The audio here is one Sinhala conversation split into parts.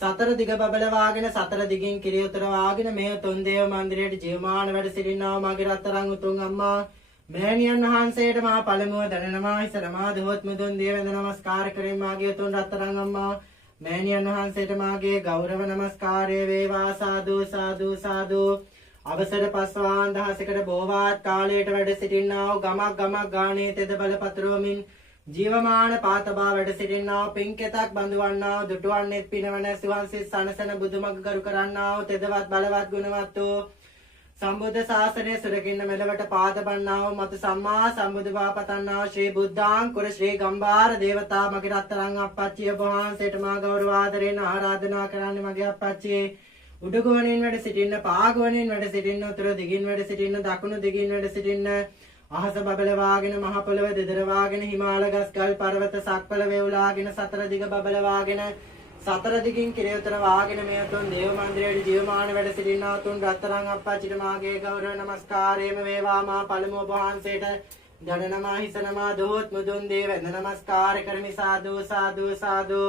සතර දිග බබලවාගෙන සතර දිගින් කිරියුතර වාගෙන මේ තුන් දේව මන්දිරයේ ජීවමාන වැඩ සිටිනා මගේ රත්තරන් උතුම් අම්මා මෑණියන් වහන්සේට මා පළමුව දනනවා ඉසරමා දොහොත් මුදුන් දිය වැඳ නමස්කාර කරමින් මාගේ උතුම් රත්තරන් අම්මා මෑණියන් වහන්සේට මාගේ ගෞරව නමස්කාරය වේවා සාදු සාදු සාදු අවසර පස්වාන් දහසකට බෝවාත් කාලයට වැඩ සිටිනා ගමක් ගානේ තෙද බල පතරවමින් ජීවමාන පාතබා වැඩ සිටිනා පින්කෙතක් බඳුවන්නා දුටුවන්නේත් පිනවන සිවන්සිත සනසන බුදුමග ගරු කරන්නා තෙදවත් බලවත් ගුණවත් වූ සම්බුද්ධ ශාසනය සුරකින්න මෙලවට පාදබන්නා මතු සම්මා සම්බුදුවා පතන්නා ශ්‍රී බුද්ධාංකුර ශ්‍රී ගම්භාර දේවතා මගේ රත්තරන් අප්පච්චිය වහන්සේට මා ගෞරව ආදරයෙන් ආරාධනා කරන්නේ මගේ අප්පච්චියේ උඩගුවනින් වැඩ සිටින්න පාගුවනින් වැඩ සිටින්න උතුර දිගින් වැඩ සිටින්න දකුණු දිගින් වැඩ සිටින්න අහස බබලවාගෙන මහ පොළව දෙදරවාගෙන හිමාල ගස් ගල් පර්වත සක්වල වේවුලාගෙන සතර දිග බබලවාගෙන සතර දිගින් කිරියුතර වාගෙන මේ තුන් දේව මන්දිරයේ ජීවමාන වැඩ සිටිනා තුන් රත්තරන් අප්පච්චිට මාගේ ගෞරව නමස්කාරයම වේවා මා පළමුව වහන්සේට දඩනමා හිසනමා දොහොත් මුදුන් දේ වැඳ නමස්කාර කරමි සාදු සාදු සාදු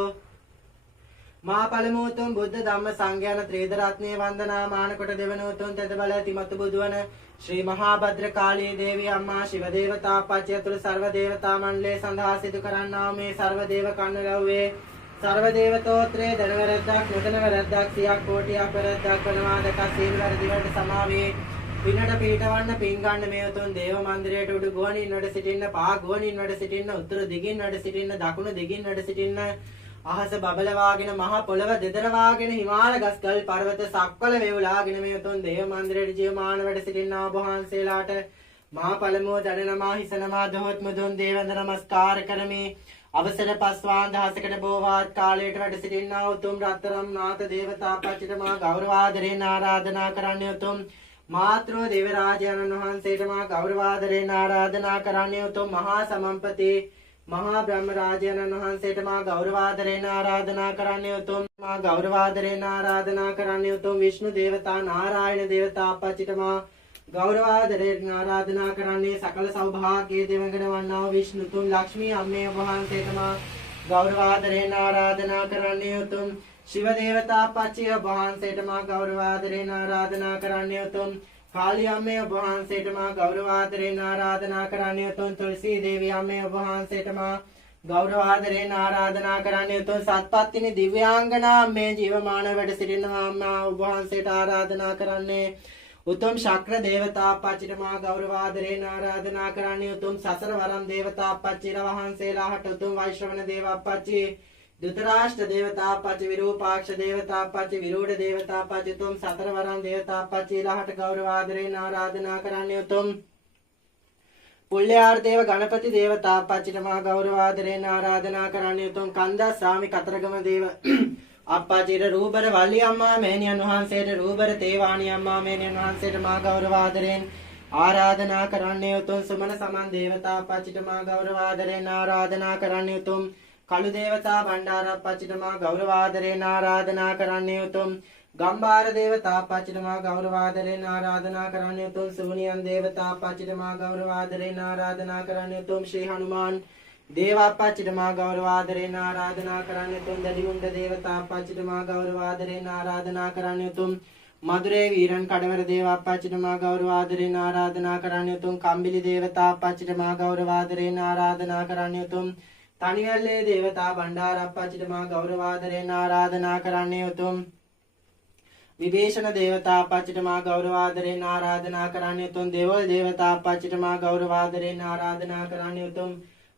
මා පළමුව තුන් බුද්ධ ධම්ම සංඝ යන ත්‍රිවිධ රත්නයේ වන්දනා මාන කොට දෙවන උතුම් තෙද බල තිමතු බුදුවන ශ්‍රී මහා භද්‍ර කාලී දේවී අම්මා ශිව දේවතා පච්චය තුල සර්ව දේවතා මණ්ඩලයේ සඳහා සිදු කරන්නා මේ සර්ව දේව කන්නලව්වේ සර්ව දේවතෝත්‍රේ දනවරද්දක් නොදනවරද්දක් සියක් කෝටියක් වරද්දක් වනවාදක සීල වර්ධිවට සමාවේ පිනට පීඨවන්න පින් ගන්න මේ උතුම් දේව මන්දිරයට උඩු ගුවනින් වැඩ සිටින්න පා ගුවනින් වැඩ සිටින්න උතුරු දිගින් වැඩ සිටින්න දකුණු දිගින් වැඩ සිටින්න අහස බබලවාගෙන මහ පොළව දෙදරවාගෙන හිමාල ගස්ගල් පර්වත සක්වල වේවුලාගෙන මේ උතුම් දේව මන්දිරයේ ජීවමාන වැඩ සිටින්නා වහන්සේලාට මා පළමුව දඩනමා හිසනමා දොහොත් මුදුන් දේ වැඳ නමස්කාර කරමි අවසර පස්වාන් දහසකට බෝවාත් කාලයට වැඩ සිටින්නා උතුම් රත්තරම් නාථ දේවතා පච්චිට මා ගෞරව ආදරයෙන් ආරාධනා කරන්නේ උතුම් මාතෘ දේව රාජානන් වහන්සේට මා ගෞරව ආදරයෙන් ආරාධනා කරන්නේ උතුම් මහා සමම්පති මහා බ්‍රහ්ම රාජානන් වහන්සේට මා ගෞරව ආදරයෙන් ආරාධනා කරන්නේ උතුම් මා ගෞරව ආදරයෙන් ආරාධනා කරන්නේ උතුම් විෂ්ණු දේවතා නාරායණ දේවතා අපච්චිට මා ගෞරව ආදරයෙන් ආරාධනා කරන්නේ සකල සෞභාග්‍ය දෙවඟන වන්නා විෂ්ණු තුන් ලක්ෂ්මී අම්මේ වහන්සේට මා ගෞරව ආදරයෙන් ආරාධනා කරන්නේ උතුම් ශිව දේවතා අපච්චිය වහන්සේට මා ගෞරව ආදරයෙන් ආරාධනා කරන්නේ උතුම් කාලී අම්මේ වහන්සේට මා ගෞරව ආදරයෙන් ආරාධනා කරන්නේ උතුම් තුලසී දේවී අම්මේ වහන්සේට මා ගෞරව ආදරයෙන් ආරාධනා කරන්නේ උතුම් සත්පත්තිනි දිව්‍යාංගනා මේ ජීවමාන වැඩ සිටිනවා අම්මා වහන්සේට ආරාධනා කරන්නේ උතුම් ශක්‍ර දේවතා අපච්චිට මා ගෞරව ආදරයෙන් ආරාධනා කරන්නේ උතුම් සසර වරම් දේවතා අපච්චිලා වහන්සේලාට උතුම් වෛශ්‍රවණ දේව අපච්චි ධෘතරාෂ්ට්‍ර දේවතා අපච්චි විරූපාක්ෂ දේවතා අපච්චි විරූඪ දේවතා අපච්චි උතුම් සතර වරම් දේවතා අපච්චිලාට ගෞරව ආදරයෙන් ආරාධනා කරන්නේ උතුම් පුල්්‍යාර් දේව ගණපති දේවතා අපච්චිට මා ගෞරව ආදරයෙන් ආරාධනා කරන්නේ උතුම් කන්දා ස්වාමි කතරගම දේව අප්පච්චිට රූබර වල්ලි අම්මා මෑණියන් වහන්සේට රූබර තේවාණි අම්මා මෑණියන් වහන්සේට මා ගෞරව ආදරයෙන් ආරාධනා කරන්නේ උතුම් සුමන සමන් දේවතා අප්පච්චිට මා ගෞරව ආදරයෙන් ආරාධනා කරන්නේ උතුම් කළු දේවතා බණ්ඩාර අප්පච්චිට මා ගෞරව ආදරයෙන් ආරාධනා කරන්නේ උතුම් ගම්බාර දේවතා පච්චිතමා ගෞරවාදරෙන් ආරාධනා කරන්නේ උතුම් සුවනියන් දේවතා පච්චිතමා ගෞරවාදරෙන් ආරාධනා කරන්නේ උතුම් ශ්‍රී හනුමාන් දේවප්පච්චිතමා ගෞරවාදරෙන් ආරාධනා කරන්නේ උතුම් දඩිමුණ්ඩ දේවතා පච්චිතමා ගෞරවාදරෙන් ආරාධනා කරන්නේ උතුම් මధుරේ වීරන් කඩවර දේවප්පච්චිතමා ගෞරවාදරෙන් ආරාධනා කරන්නේ උතුම් කම්බිලි දේවතා පච්චිතමා ගෞරවාදරෙන් ආරාධනා කරන්නේ උතුම් තනිවැල්ලේ දේවතා බණ්ඩාරප්පච්චිතමා ගෞරවාදරෙන් ආරාධනා කරන්නේ උතුම් විදේශන දේවතා පච්චිතමා ගෞරවාදරෙන් ආරාධනා කරන්නේ උතුම් දේවල් දේවතා පච්චිතමා ගෞරවාදරෙන් ආරාධනා කරන්නේ උතුම්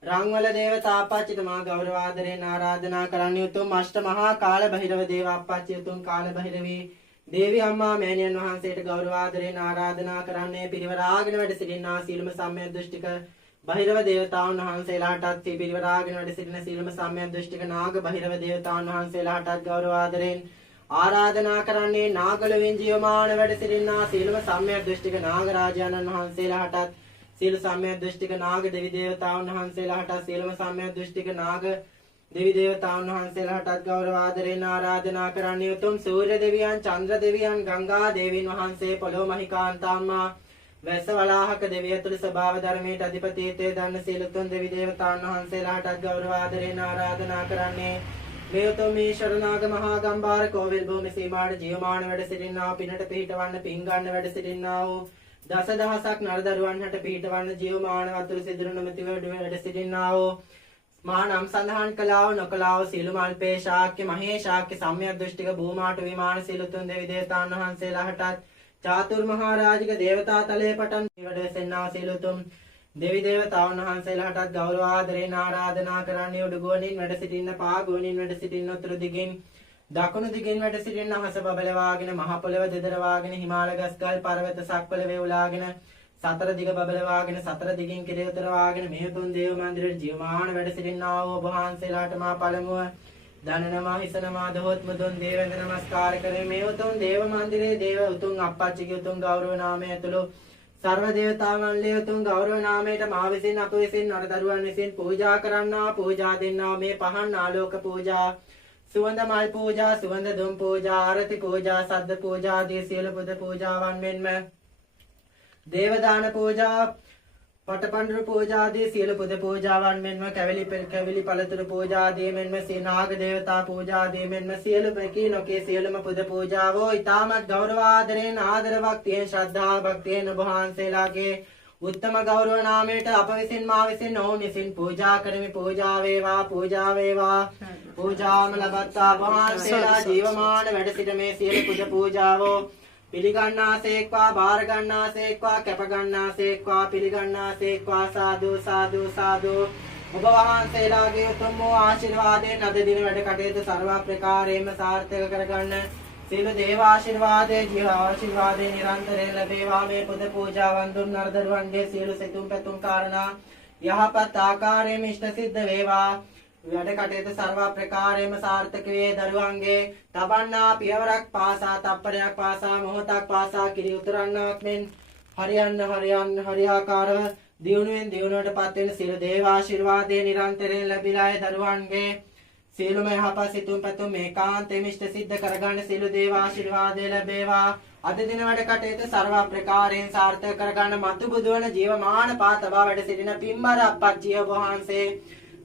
රංවල දේවතා පච්චිතමා ගෞරවාදරෙන් ආරාධනා කරන්නේ උතුම් අෂ්ට මහා කාල භෛරව දේවප්පච්චි උතුම් කාල භෛරවී දේවී අම්මා මෑණියන් වහන්සේට ගෞරවාදරෙන් ආරාධනා කරන්නේ පිරිවරාගෙන වැඩ සිටිනා සීලම සම්‍යක් දෘෂ්ටික භෛරව දේවතාවුන් වහන්සේලාටත් පිරිවරාගෙන වැඩ සිටින සීලම සම්‍යක් දෘෂ්ටික නාග භෛරව දේවතාවුන් වහන්සේලාටත් ගෞරවාදරෙන් ආරාධනා කරන්නේ නාගලවෙන් ජීවමාන වැඩ සිටිනා සීලම සම්‍යක් දෘෂ්ටික නාගරාජානන් වහන්සේලාටත් සීල සම්‍යක් දෘෂ්ටික නාග දෙවි දේවතාවුන් වහන්සේලාටත් සීලම සම්‍යක් දෘෂ්ටික නාග දෙවි දේවතාවුන් වහන්සේලාටත් ගෞරව ආදරෙන් ආරාධනා කරන්නේ උතුම් සූර්ය දෙවියන් චන්ද්‍ර දෙවියන් ගංගා දේවීන් වහන්සේ පොළොව මහිකාන්තම්මා වැස්ස වලාහක දෙවිය තුළ ස්වභාව ධර්මයට අධිපතිත්වයේ දන්න සීල උතුම් දෙවි දේවතාවුන් වහන්සේලාටත් ගෞරව ආදරෙන් ආරාධනා කරන්නේ මේ උතුම් ඊශ්වර නාග මහා ගම්බාර කෝවිල් භූමි සීමාවට ජීවමාන වැඩ සිටින්නා පිනට පිහිටවන්න පින් ගන්න වැඩ සිටින්නා වූ දසදහසක් නරදරුවන් හට පිහිටවන්න ජීවමාන වතුරු සිදුරු නොමැතිව වැඩ සිටින්නා වූ මා නම් සඳහන් කළාව නොකලාව සියලුම අල්පේ ශාක්‍ය මහේ ශාක්‍ය සම්‍යක් දෘෂ්ටික භූමාට විමාන සියලුතුන් දෙවි දේවතාවුන් වහන්සේලාටත් චාතුර් මහා රාජික දේවතා තලයේ පටන් වැඩ සෙන්නා සියලුතුන් දෙවි දේවතාවුන් වහන්සේලාටත් ගෞරව ආදරෙන් ආරාධනා කරන්නේ උඩුගුවනින් වැඩ සිටින්න පාගුවනින් වැඩ සිටින්න උතුරු දිගින් දකුණු දිගින් වැඩ සිටින්න අහස බබලවාගෙන මහ පොළව දෙදරවාගෙන හිමාල ගස්ගල් පර්වත සක්වල වේවුලාගෙන සතර දිග බබලවාගෙන සතර දිගින් කෙරේ උතරවාගෙන මේ තුන් දේව මන්දිරයේ ජීවමාන වැඩ සිටින්නා වූ ඔබ වහන්සේලාට මා පළමුව දනනවා හිසනවා දහොත් මුදුන් දේවඳ නමස්කාර කරේ මේ උතුම් දේව මන්දිරයේ දේව උතුම් අප්පච්චිගේ උතුම් ගෞරව නාමය ඇතුළු සර්ව දේවතාවන්ගේ උතුම් ගෞරව නාමයට මා විසින් අප විසින් නරදරුවන් විසින් පූජා කරන්නා පූජා දෙන්නා මේ පහන් ආලෝක පූජා සුවඳ මල් පූජා සුවඳ දුම් පූජා ආරති පූජා සද්ද පූජා ආදී සියලු පුද පූජාවන් මෙන්ම දේවදාන පූජා පටපඬුරු පූජා ආදී සියලු පුද පූජාවන් මෙන්ම කැවිලි පළතුරු පූජා ආදී මෙන්ම සීනාග දේවතා පූජා ආදී මෙන්ම සියලු ප්‍රකී නොකේ සියලුම පුද පූජාවෝ ඊටමත් ගෞරව ආදරෙන් ආදර භක්තියෙන් ශ්‍රද්ධා භක්තියෙන් ඔබ වහන්සේලාගේ උත්තම ගෞරව නාමයට අප විසින් මා විසින් ඔවුන් විසින් පූජා කරමි පූජා වේවා පූජාම ලබත්තා වහන්සේලා ජීවමාන වැඩ සිට මේ සියලු පුද පූජාවෝ පිළිගන්නාසේක්වා බාර ගන්නාසේක්වා කැප ගන්නාසේක්වා පිළිගන්නාසේක්වා සාදු සාදු සාදු ඔබ වහන්සේලාගේ උතුම් වූ ආශිර්වාදයෙන් අද දින වැඩ කටයුතු සර්ව ප්‍රකාරයෙන්ම සාර්ථක කරගන්න සියලු දේව ආශිර්වාදයේ ජීව ආශිර්වාදයේ නිරන්තරයෙන් ලැබේවා මේ පුද පූජාවන් දුන් නරදරුවන්ගේ සියලු සිතුම් පැතුම් කාරණා යහපත් ආකාරයෙන් ඉෂ්ට සිද්ධ වේවා වැඩ කටයුතු සර්ව ප්‍රකාරයෙන්ම සාර්ථක වේ දරුවන්ගේ තබන්නා පියවරක් පාසා තප්පරයක් පාසා මොහොතක් පාසා කිරි උතරන්නාක් මෙන් හරියාකාරව දියුණුවෙන් දියුණුවට පත් වෙන සියලු දේව ආශිර්වාදයේ නිරන්තරයෙන් ලැබිලා ඒ දරුවන්ගේ සියලුම යහපත් සිතුම් පැතුම් ඒකාන්තයෙන් ඉෂ්ට සිද්ධ කරගන්න සියලු දේව ආශිර්වාදය ලැබේවා අද දින වැඩ කටයුතු සර්ව ප්‍රකාරයෙන් සාර්ථක කරගන්න මතු බුදුවන ජීවමාන පාතබා වැඩ සිටින පින්බර අප්පච්චිය වහන්සේ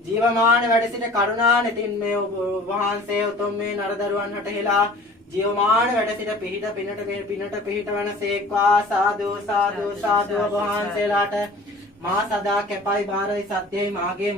ජීවමාන වැඩ සිට කරුණා නැතින් මේ වහන්සේ උතුම් මේ නරදරුවන් හට හෙලා ජීවමාන වැඩ සිට පිනට පිහිටවන සේක්වා සාදු සාදු සාදු වහන්සේලාට මා සදා කැපයි බාරයි සත්‍යයි මාගේ